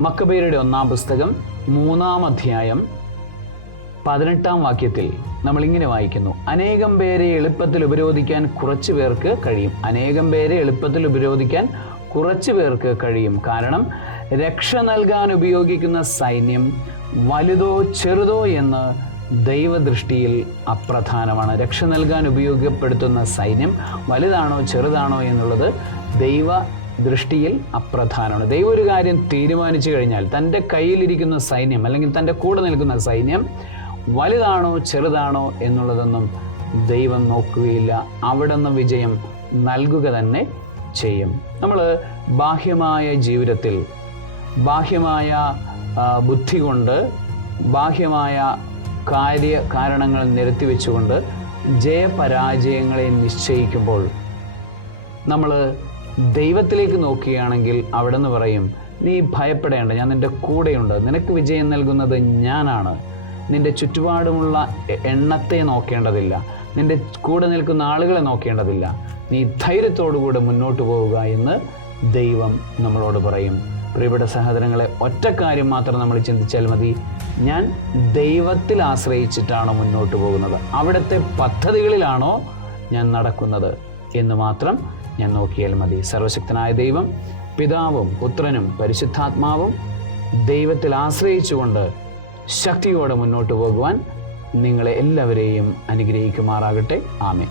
മക്കബേയരുടെ 1-ാം പുസ്തകം 3-ാം അധ്യായം 18-ാം വാക്യത്തിൽ നമ്മളിങ്ങനെ വായിക്കുന്നു: അനേകം പേരെ എളുപ്പത്തിൽ ഉപരോധിക്കാൻ കുറച്ചു പേർക്ക് കഴിയും. അനേകം പേരെ എളുപ്പത്തിൽ ഉപരോധിക്കാൻ കുറച്ചു പേർക്ക് കഴിയും. കാരണം രക്ഷ നൽകാൻ ഉപയോഗിക്കുന്ന സൈന്യം വലുതോ ചെറുതോ എന്ന് ദൈവദൃഷ്ടിയിൽ അപ്രധാനമാണ്. രക്ഷ നൽകാൻ ഉപയോഗപ്പെടുത്തുന്ന സൈന്യം വലുതാണോ ചെറുതാണോ എന്നുള്ളത് ദൈവ ദൃഷ്ടിയിൽ അപ്രധാനമാണ്. ദൈവം ഒരു കാര്യം തീരുമാനിച്ചു കഴിഞ്ഞാൽ തൻ്റെ കയ്യിലിരിക്കുന്ന സൈന്യം അല്ലെങ്കിൽ തൻ്റെ കൂടെ നിൽക്കുന്ന സൈന്യം വലുതാണോ ചെറുതാണോ എന്നുള്ളതൊന്നും ദൈവം നോക്കുകയില്ല. അവിടെ നിന്ന് വിജയം നൽകുക തന്നെ ചെയ്യും. നമ്മൾ ബാഹ്യമായ ജീവിതത്തിൽ ബാഹ്യമായ ബുദ്ധി കൊണ്ട് ബാഹ്യമായ കാരണങ്ങൾ നിരത്തി വെച്ചുകൊണ്ട് ജയപരാജയങ്ങളെ നിശ്ചയിക്കുമ്പോൾ നമ്മൾ ദൈവത്തിലേക്ക് നോക്കുകയാണെങ്കിൽ അവിടെ നിന്ന് പറയും: നീ ഭയപ്പെടേണ്ട, ഞാൻ നിൻ്റെ കൂടെയുണ്ട്, നിനക്ക് വിജയം നൽകുന്നത് ഞാനാണ്. നിൻ്റെ ചുറ്റുപാടുമുള്ള എണ്ണത്തെ നോക്കേണ്ടതില്ല, നിൻ്റെ കൂടെ നിൽക്കുന്ന ആളുകളെ നോക്കേണ്ടതില്ല, നീ ധൈര്യത്തോടുകൂടെ മുന്നോട്ട് പോവുക എന്ന് ദൈവം നമ്മളോട് പറയും. പ്രിയപ്പെട്ട സഹോദരങ്ങളെ, ഒറ്റ കാര്യം മാത്രം നമ്മൾ ചിന്തിച്ചാൽ മതി: ഞാൻ ദൈവത്തിൽ ആശ്രയിച്ചിട്ടാണോ മുന്നോട്ട് പോകുന്നത്, അവിടുത്തെ പദ്ധതികളിലാണോ ഞാൻ നടക്കുന്നത് എന്ന് മാത്രം ഞാൻ നോക്കിയാൽ മതി. സർവശക്തനായ ദൈവം, പിതാവും പുത്രനും പരിശുദ്ധാത്മാവും ദൈവത്തിൽ ആശ്രയിച്ചുകൊണ്ട് ശക്തിയോടെ മുന്നോട്ട് പോകുവാൻ നിങ്ങളെ എല്ലാവരെയും അനുഗ്രഹിക്കുമാറാകട്ടെ. ആമേൻ.